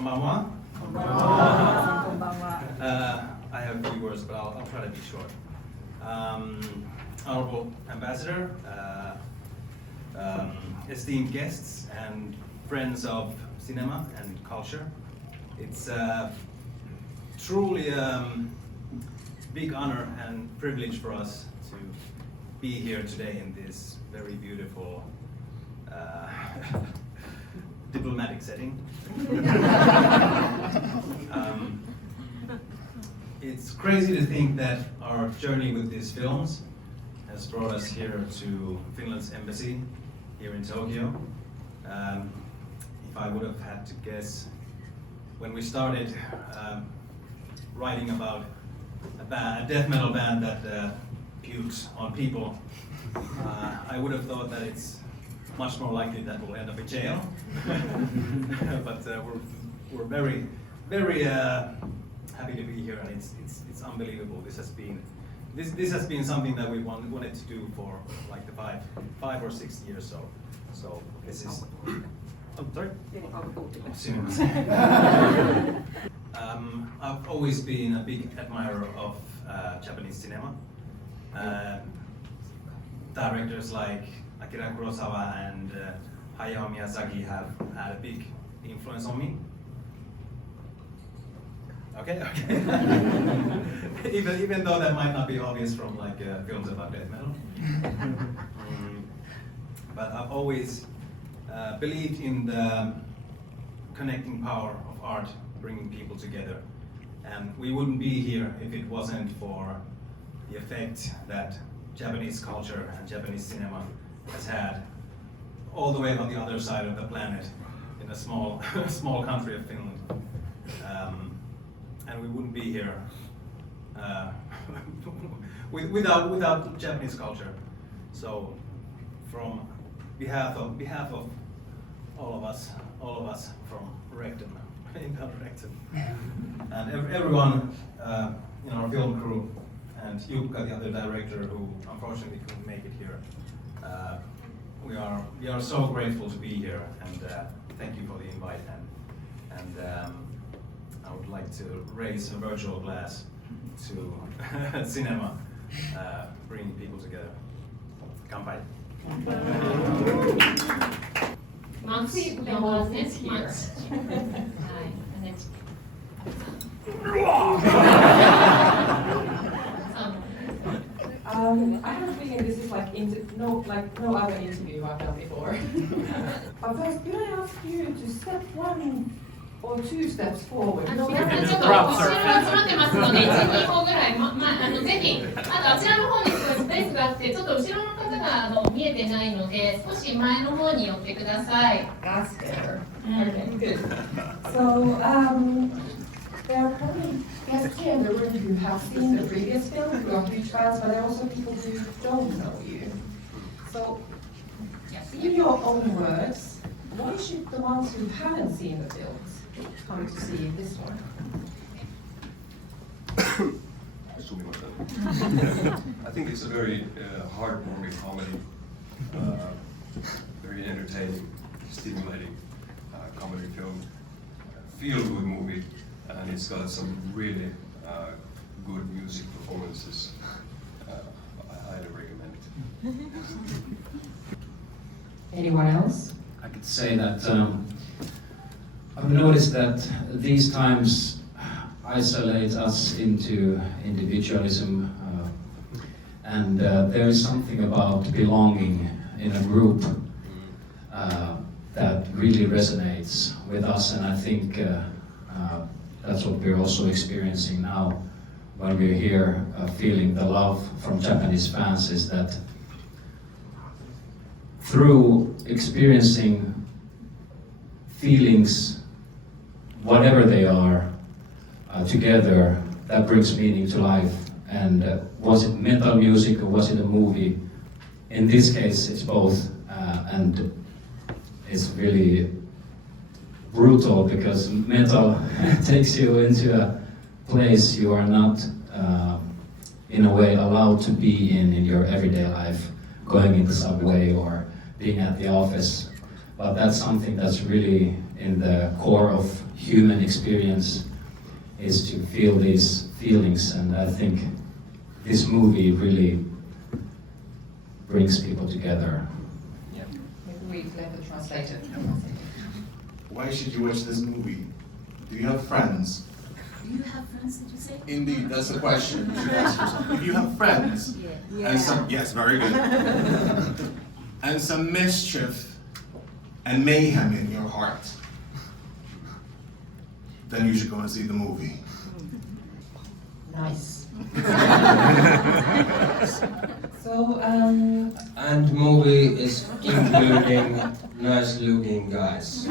Konbanwa. I have a few words, but I'll try to be short. Honorable Ambassador, esteemed guests and friends of cinema and culture, it's truly a big honor and privilege for us to be here today in this very beautiful diplomatic setting. It's crazy to think that our journey with these films has brought us here to Finland's embassy here in Tokyo. If I would have had to guess, when we started writing about a death metal band that pukes on people, I would have thought that it's much more likely that we'll end up in jail. But we're very, very happy to be here, and it's unbelievable. This has been something that we wanted to do for like the five or 6 years. So this is. Oh, sorry. I've always been a big admirer of Japanese cinema. Directors like Akira Kurosawa and Hayao Miyazaki have had a big influence on me. Okay. even though that might not be obvious from like films about death metal. But I've always believed in the connecting power of art, bringing people together. And we wouldn't be here if it wasn't for the effect that Japanese culture and Japanese cinema has had all the way on the other side of the planet in a small country of Finland. And we wouldn't be here without Japanese culture. So, from behalf of all of us from Rectum, and everyone in our film crew, and Jukka, the other director, who unfortunately couldn't make it here, we are so grateful to be here, and thank you for the invite. And I would like to raise a virtual glass to cinema, bringing people together. Kanpai. Max, Max. Hi, and it's. I have a feeling this is like no other interview I've done before. But first, could I ask you to step 1 or 2 steps forward? 皆さんちょっと後ろ集まってますので、1、2歩ぐらい、ぜひ、あちらの方にスペースがあって、ちょっと後ろの方が見えてないので、少し前の方に寄ってください。That's fair. Okay, good. So, there are probably guests here in the room who have seen the previous film, who are huge fans, but there are also people who don't know you. So, in your own words, why should the ones who haven't seen the films come to see this one? I think it's a very heartwarming comedy, very entertaining, stimulating comedy film, feel-good movie, and it's got some really good music performances. I highly recommend it. Anyone else? I could say that I've noticed that these times isolate us into individualism, and there is something about belonging in a group that really resonates with us, and I think that's what we're also experiencing now when we're here, feeling the love from Japanese fans, is that through experiencing feelings, whatever they are, together, that brings meaning to life. And was it metal music or was it a movie? In this case, it's both, and it's really brutal because metal takes you into a place you are not, in a way, allowed to be in your everyday life, going in the subway or being at the office. but that's something that's really in the core of human experience, is to feel these feelings, and I think this movie really brings people together. Maybe we let the translator. Why should you watch this movie? Do you have friends? Do you have friends, did you say? Indeed, that's the question. You should ask yourself. If you have friends, and some, yes, very good, and some mischief and mayhem in your heart, then you should go and see the movie. Nice. So, And movie is including nice looking guys.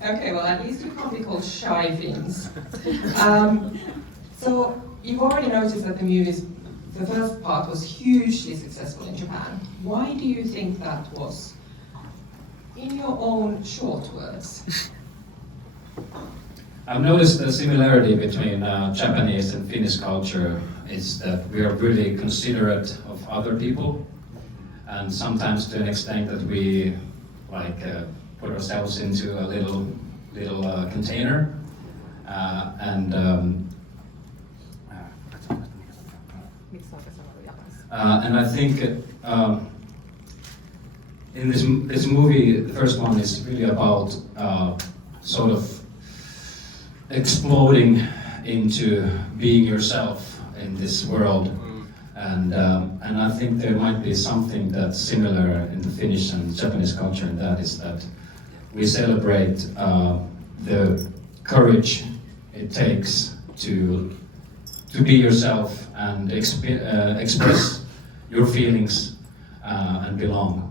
okay, well, at least you can't be called shy things. So, you've already noticed that the first part was hugely successful in Japan. Why do you think that was? In your own short words. I've noticed the similarity between Japanese and Finnish culture is that we are really considerate of other people, and sometimes to an extent that we put ourselves into a little container, and I think in this movie, the first one is really about sort of exploding into being yourself in this world, and I think there might be something that's similar in the Finnish and Japanese culture, and that is that we celebrate the courage it takes to be yourself and express your feelings and belong.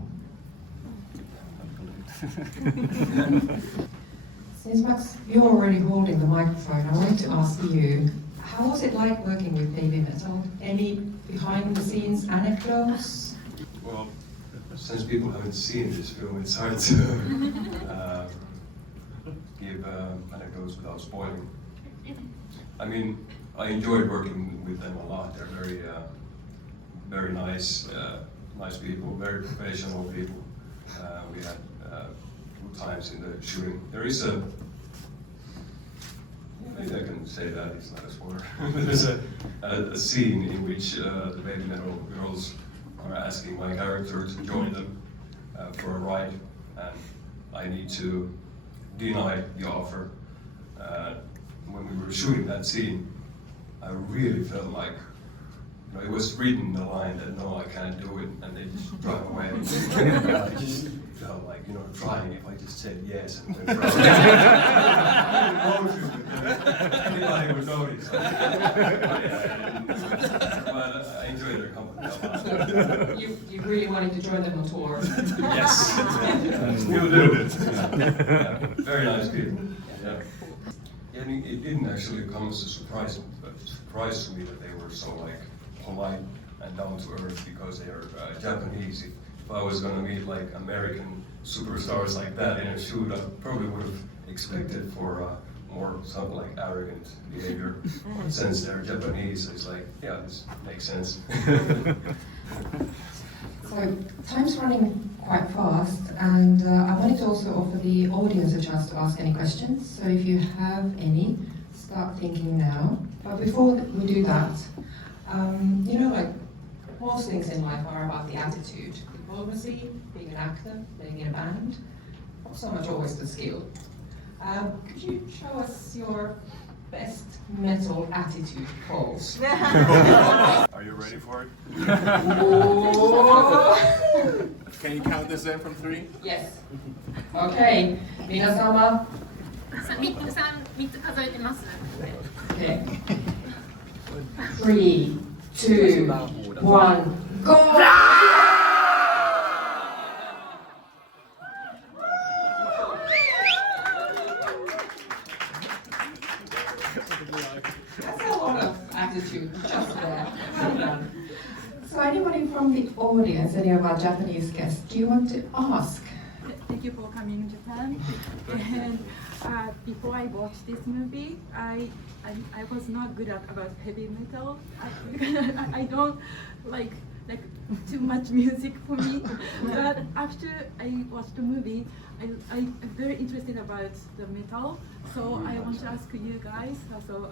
Since Max, you're already holding the microphone, I wanted to ask you, how was it like working with Heavy Metal? Any behind-the-scenes anecdotes? Well, since people haven't seen this film, it's hard to give anecdotes without spoiling. I mean, I enjoyed working with them a lot. They're very nice people, very professional people. We had good times in the shooting. There is maybe I can say that, it's not a spoiler. There's a scene in which the Baby Metal girls are asking my character to join them for a ride, and I need to deny the offer. When we were shooting that scene, I really felt like, it was written the line that no, I can't do it, and they just drive away. I just felt like, trying if I just said yes and then drive away. Anybody would notice. But I enjoyed their company a lot. You really wanted to join them on tour? Yes. Still do it. Yeah. Very nice people. Yeah. And it didn't actually come as a surprise to me that they were so polite and down to earth because they are Japanese. If I was gonna meet American superstars like that in a shoot, I probably would have expected for more something arrogant behavior. Since they're Japanese, it's yeah, this makes sense. So, time's running quite fast, and I wanted to also offer the audience a chance to ask any questions. So if you have any, start thinking now. But before we do that, most things in life are about the attitude. Diplomacy, being an actor, being in a band, not so much always the skill. Could you show us your best metal attitude pose? Are you ready for it? Can you count this in from 3? Yes. Okay. 皆様。3つ数えてます。 Okay. 3, 2, 1, go! That's a lot of attitude just there. So anybody from the audience, any of our Japanese guests, do you want to ask? Thank you for coming to Japan. And before I watched this movie, I was not good at about heavy metal. I don't like too much music for me. But after I watched the movie, I'm very interested about the metal. So I want to ask you guys. So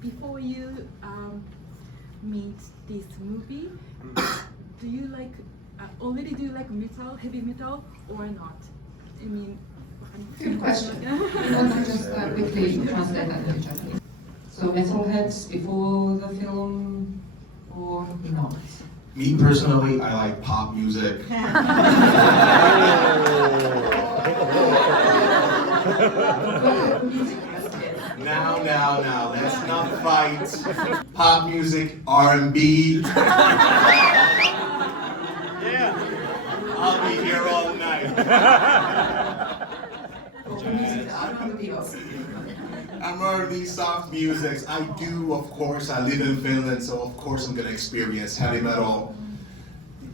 before you meet this movie, do you like already do you like metal, heavy metal, or not? I mean. Good question. You want to just quickly translate that into Japanese? So metalheads before the film or not? Me personally, I like pop music. Now, let's not fight. Pop music, R&B. Yeah. I'll be here all night. I'm already soft musics. I do, of course, I live in Finland, so of course I'm gonna experience heavy metal.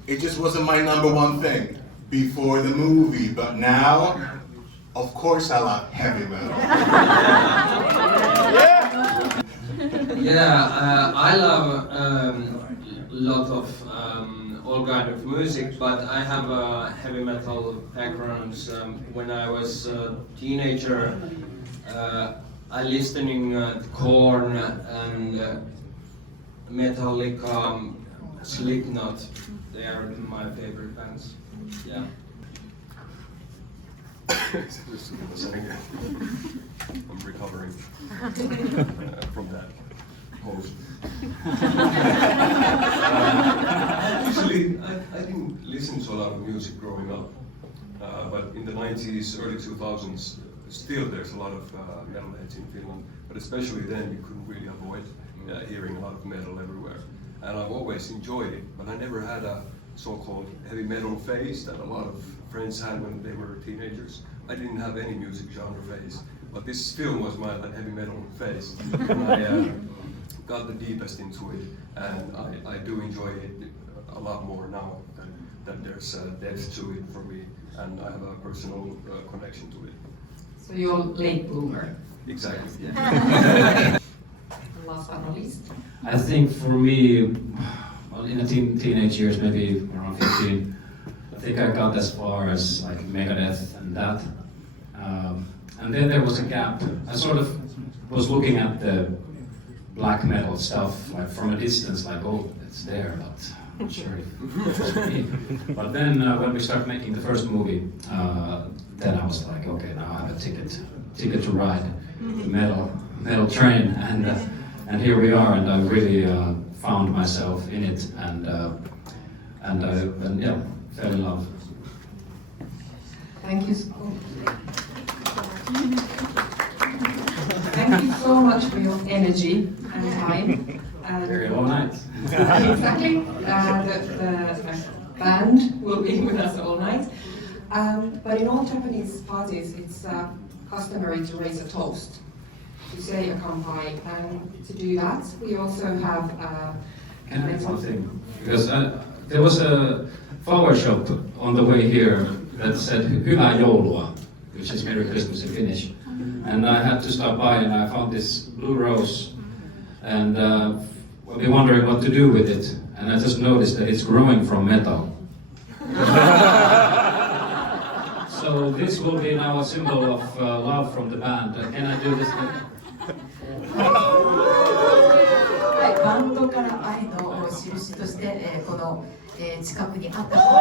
It just wasn't my number one thing before the movie, but now, of course I love heavy metal. Yeah, I love a lot of all kind of music, but I have a heavy metal background. When I was a teenager, I listening Korn and Metallica, Slipknot. They are my favorite bands. Yeah. I'm recovering from that post. Actually, I didn't listen to a lot of music growing up, but in the 90s, early 2000s, still there's a lot of metalheads in Finland, but especially then you couldn't really avoid hearing a lot of metal everywhere. And I've always enjoyed it, but I never had a so-called heavy metal phase that a lot of friends had when they were teenagers. I didn't have any music genre phase, but this film was my heavy metal phase. And I got the deepest into it, and I do enjoy it a lot more now that there's depth to it for me, and I have a personal connection to it. So you're a late bloomer. Exactly. And last but not least. I think for me, well, in the teenage years, maybe around 15, I think I got as far as like Megadeth and that. And then there was a gap. I sort of was looking at the black metal stuff like from a distance, like, oh, it's there, but I'm not sure if it's for me. But then when we started making the first movie, then I was like, okay, now I have a ticket to ride the metal train, and here we are, and I really found myself in it, and yeah, fell in love. Thank you. Thank you so much for your energy and time. Very all night. Exactly. The band will be with us all night. But in all Japanese parties, it's customary to raise a toast, to say a kanpai, and to do that, we also have. Can I add something? Because there was a flower shop on the way here that said "Hyvää joulua," which is Merry Christmas in Finnish. And I had to stop by, and I found this blue rose, and I've been wondering what to do with it. And I just noticed that it's growing from metal. So this will be now a symbol of love from the band. Can I do this? バンドから愛の印として、この近くにあった方が